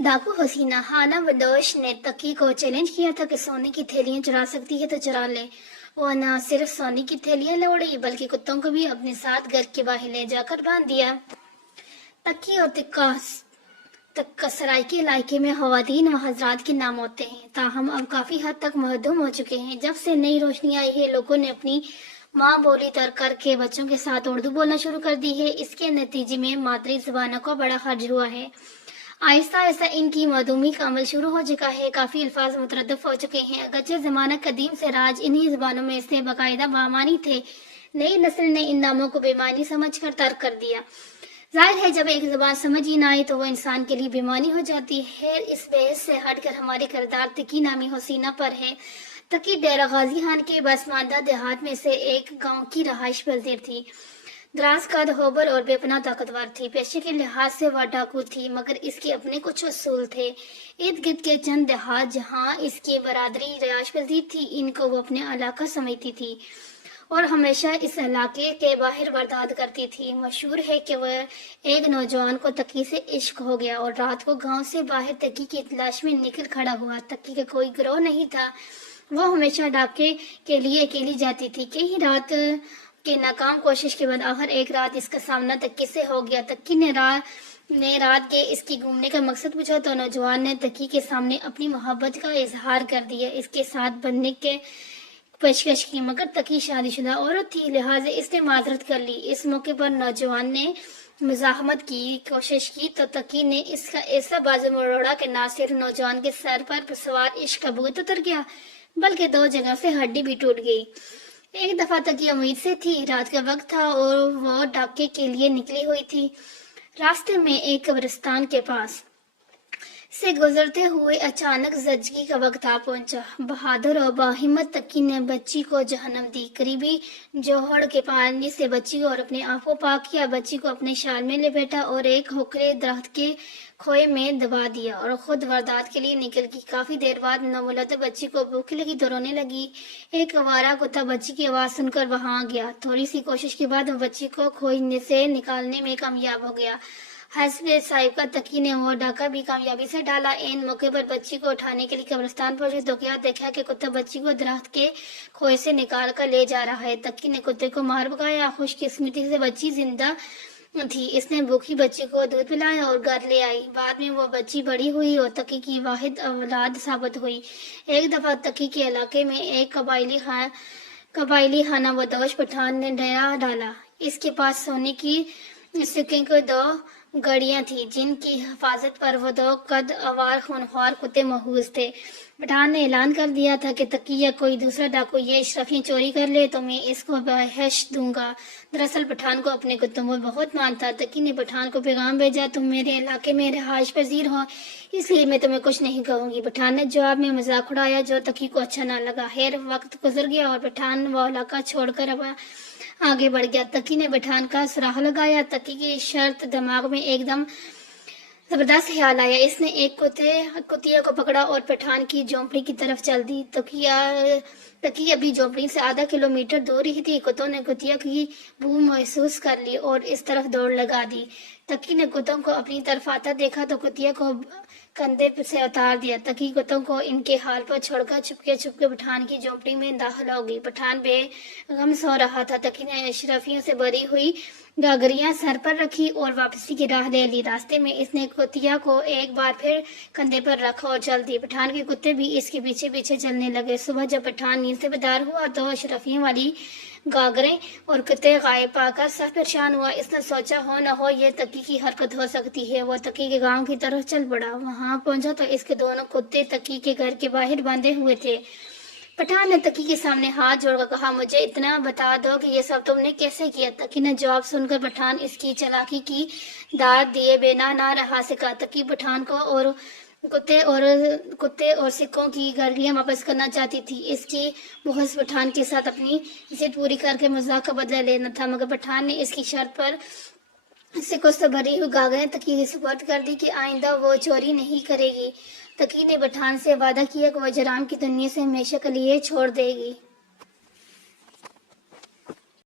डाकू हसीना हाना बदोश ने तकी को चैलेंज किया था कि सोने की थैलियां चुरा सकती है तो चुरा ले। वो न सिर्फ सोने की थैलियां लौड़ी बल्कि कुत्तों को भी अपने साथ घर के बाहर ले जाकर बांध दिया। तकी और तक्का सराय के इलाके में खवातीन व हजरात के नाम होते हैं, ताहम अब काफी हद तक महदूम हो चुके हैं। जब से नई रोशनी आई है, लोगों ने अपनी माँ बोली तर्क करके बच्चों के साथ उर्दू बोलना शुरू कर दी है। इसके नतीजे में मादरी जुबानों को बड़ा खर्च हुआ है। आहिस्ता आहिस्ता इनकी मधुमी का अमल शुरू हो चुका है। काफी अल्फाज मुतरद्दफ हो चुके हैं। अगरचे जमाना कदीम से राज इन्हीं जुबानों में से बाकायदा बामानी थे, नई नस्ल ने इन नामों को बेमानी समझकर तर्क कर दिया। जाहिर है, जब एक जुबान समझ ही ना आई तो वो इंसान के लिए बेमानी हो जाती है। इस बहस से हटकर हमारे किरदार तकी नामी हसीना पर है। तकी डेरा गाजी खान के बसमानदा देहात में से एक गांव की रहाइश पजीर थी। द्रास कद होबर और बेपना ताकतवर थी। पेशे के लिहाज से वह डाकू थी, मगर इसके अपने कुछ उसूल थे। इर्द गिर्द के चंद देहात जहाँ इसकी बरादरी रिहाइश पजीर थी, इनको वो अपने इलाका समझती थी और हमेशा इस इलाके के बाहर बर्दाश्त करती थी। मशहूर है कि वह एक नौजवान को तकी से इश्क हो गया और रात को गांव से बाहर तकी की तलाश में निकल खड़ा हुआ। तकी का कोई गिरोह नहीं था, वो हमेशा डाके के लिए अकेली जाती थी। कई रात के नाकाम कोशिश के बाद आखिर एक रात इसका सामना तकी से हो गया। तकी ने रात के इसकी घूमने का मकसद पूछा तो नौजवान ने तकी के सामने अपनी मोहब्बत का इजहार कर दिया, इसके साथ बनने के पेशकश की, मगर तकी शादीशुदा औरत थी, लिहाजा इसने माजरत कर ली। इस मौके पर नौजवान ने मुजाहमत की कोशिश की तो तकी ने इसका ऐसा बाजू मरोड़ा कि ना सिर्फ नौजवान के सर पर सवार इश्क का भूत उतर गया, बल्कि दो जगह से हड्डी भी टूट गई। एक दफा तकी उम्मीद से थी, रात का वक्त था और वो डाके के लिए निकली हुई थी। रास्ते में एक कब्रिस्तान के पास से गुजरते हुए अचानक जज्गी का वक्त आ पहुंचा। बहादुर और बाहिम्मत तकी ने बच्ची को जहन्नम दी। करीबी जोहड़ के पानी से बच्ची को और अपने आप को पाक किया। बच्ची को अपने शाल में लपेटा और एक होकरे दरख्त के खोए में दबा दिया और खुद वारदात के लिए निकल गई। काफी देर बाद नवलद बच्ची को भूख लगी तो रोने लगी। एक आवारा कुत्ता बच्ची की आवाज सुनकर वहां आ गया। थोड़ी सी कोशिश के बाद बच्ची को खोए से निकालने में कामयाब हो गया। हसबे साहिब का तकी ने वो डाका भी कामयाबी से डाला। इन मौके पर बच्ची को उठाने के लिए कब्रिस्तान पहुंचे तो क्या देखा कि कुत्ता बच्ची को दरख्त के खोए से निकाल कर ले जा रहा है। तकी ने कुत्ते को मार भगाया। खुशकिस्मती से बच्ची जिंदा थी। इसने भूखी बच्ची को दूध पिलाया और घर ले आई। बाद में वो बच्ची बड़ी हुई और तकी की वाहिद औलाद साबित हुई। एक दफा तकी के इलाके में एक कबायली खाना बदोश पठान ने डेरा डाला। इसके पास सोने की सिक्के को दो गड़ियां थी, जिनकी हिफाजत पर वो दो कद अवार खूनख्वार कुत्ते महूज थे। पठान ने ऐलान कर दिया था कि तकी या कोई दूसरा डाकू ये अशरफियां चोरी कर ले तो मैं इसको बहश दूंगा। दरअसल पठान को अपने कुत्तों में बहुत मान था। तकी ने पठान को पैगाम भेजा, तुम मेरे इलाके में रिहाइश पजीर हो, इसलिए मैं तुम्हें कुछ नहीं कहूंगी। पठान ने जवाब में मजाक उड़ाया, जो तकी को अच्छा ना लगा। खैर, वक्त गुजर गया और पठान वो इलाका छोड़कर अब आगे बढ़ गया। तकी ने पठान का सुराग लगाया। तकी की शर्त दिमाग में एकदम जबरदस्त ख्याल आया। इसने एक कुतिया को पकड़ा और पठान की झोंपड़ी की तरफ चल दी। तकी अभी झोंपड़ी से आधा किलोमीटर दूर ही थी। कुत्तों ने कुतिया की बू महसूस कर ली और इस तरफ दौड़ लगा दी। तकी ने कुत्तों को अपनी तरफ आता देखा तो कुतिया को कंधे से उतार दिया। तकी कुत्तों को इनके हाल पर छोड़कर छुपके पठान की झोंपड़ी में दाखिल हो गई। पठान बेगम सो रहा था। तकी ने अशरफियों से भरी हुई गागरियां सर पर रखी और वापसी की राह ले ली। रास्ते में इसने कुतिया को एक बार फिर कंधे पर रखा और चल दी। पठान के कुत्ते भी इसके पीछे पीछे चलने लगे। सुबह जब पठान नींद से बेदार हुआ तो अशरफियों वाली गागरें और कुत्ते गायब पाकर सब परेशान हुआ। इसने सोचा, हो न हो ये तकी की हरकत हो सकती है। वो तकी के गांव की तरफ चल पड़ा। वहां पहुंचा तो इसके दोनों कुत्ते तकी के घर के बाहर बांधे हुए थे। पठान ने तकी के सामने हाथ जोड़कर कहा, मुझे इतना बता दो कि ये सब तुमने कैसे किया। तकी ने जवाब सुनकर पठान इसकी चालाकी की दाद दिए बिना ना रहा सका। तकी पठान को और कुत्ते और सिक्कों की गारगियां वापस करना चाहती थी। इसकी बहस पठान के साथ अपनी जिद पूरी करके मजाक का बदला लेना था, मगर पठान ने इसकी शर्त पर सिक्कों से भरी हुई गागरें तकी के सुपुर्द कर दी कि आइंदा वो चोरी नहीं करेगी। तकी ने पठान से वादा किया कि वो जराम की दुनिया से हमेशा के लिए छोड़ देगी।